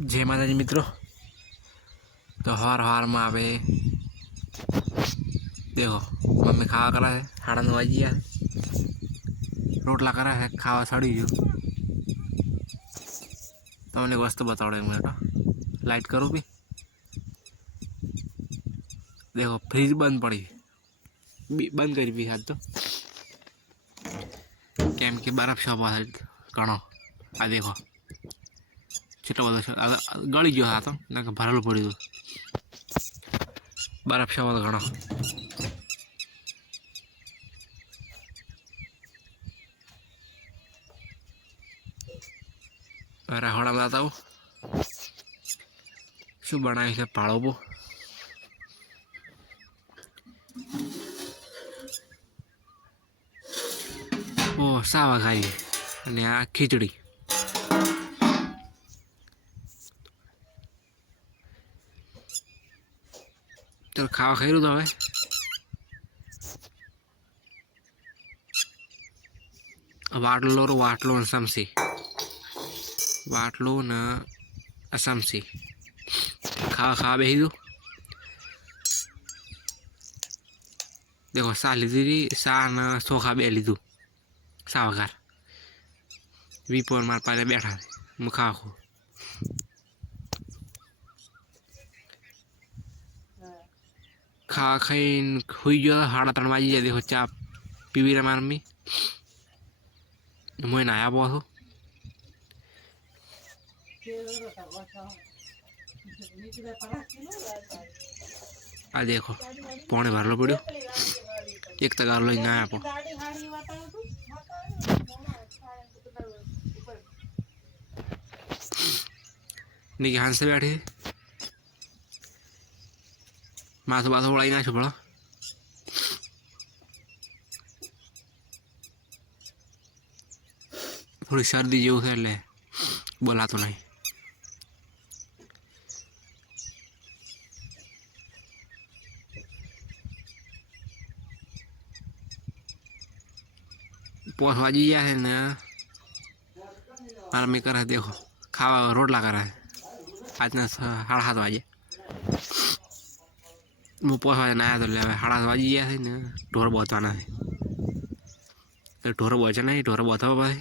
जय माताजी मित्रों। तो हर हर में आवे देखो मम्मी खावा करा है 9:30 वाजी है रोटला करा है खावा सड़ी गयो। तो मैंने वस्तु बताओ बेटा लाइट करूँ भी देखो फ्रीज बंद पड़ी बंद करी भी आज तो केम के बर्फ शॉप घणो आ देखो छीटो बधो गળી गयो था तो भरेलू पड़ू बर्फ शॉप घणो राहोड़ा में आता शू बनावी है पाड़ोबो ओ सावा खाई અને આ ખીચડી તો ખાવા ખાઈ રહ્યું તો હવે વાટલો ને સમસી વાટલો ને સમસી ખાવા બેસી દઉં देखो सा लीधी थी सा ने सोखा बे लीधु सा वगार वीपोर मार पाले बैठा मुखा खो खा खाई हुई गयो 3:30 वाजी जाए। देखो चा पीवी रे मार मम्मी मुझे नया बहुत हो आ देखो पौने भरलो पड़ो एक तगार लो ना आप नहीं हाथ से बैठे माथो बाथो उड़ाई ना छुपड़ा थोड़ी सर्दी जो है ले बोला तो नहीं पोस वाजी गया है ना मारा में कर देखो खावा रोटला करा है आज ना 7:30 वाजे वो पोस वाजे ना आया तो ले 7:30 वाजी गया है ना ढोर बोतवाना है तो ढोर बोचा नहीं ढोर बोता पाए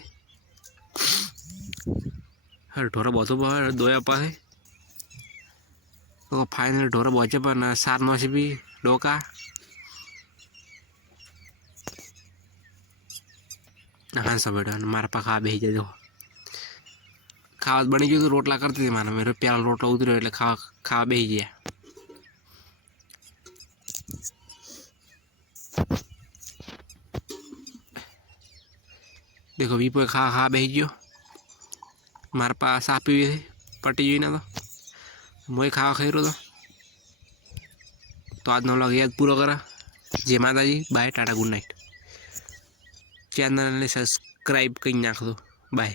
हर ढोर बोतो पाए दोया पाए तो फाइनल ढोर बोचे पर ना 7 से भी डोका हाँ सब बेटा मारा पा खा बेच दो खावा बनी गई तो रोटला करती थी माना मेरे प्याला रोटला उतरो એટલે खावा बेच गया। देखो वीपो खा बेच गयो मारा पास सा पी पटी गई ना तो मुझे खावा खाई रो तो आज व्लॉग याद पूरा करा। जय माताजी bye tata good night channel ने सब्सक्राइब कर नाख दो बाय।